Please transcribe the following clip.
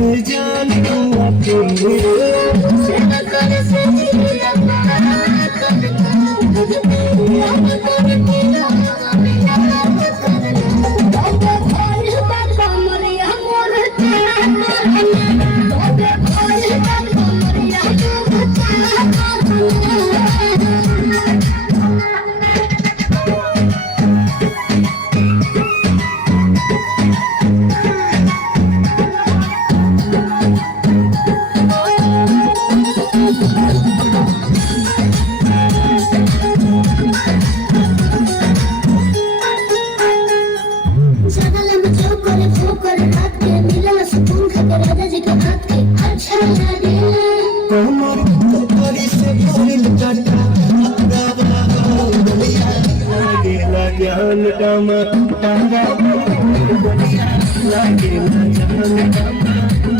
जान तू अपने सेवा कर सजिया कर तुझ पे हम कर तेरा बाबा भाई बाबा मरिया मोर तेरा बाबा भाई बाबा मरिया ज्ञान कम तारा लागे ज्ञान कम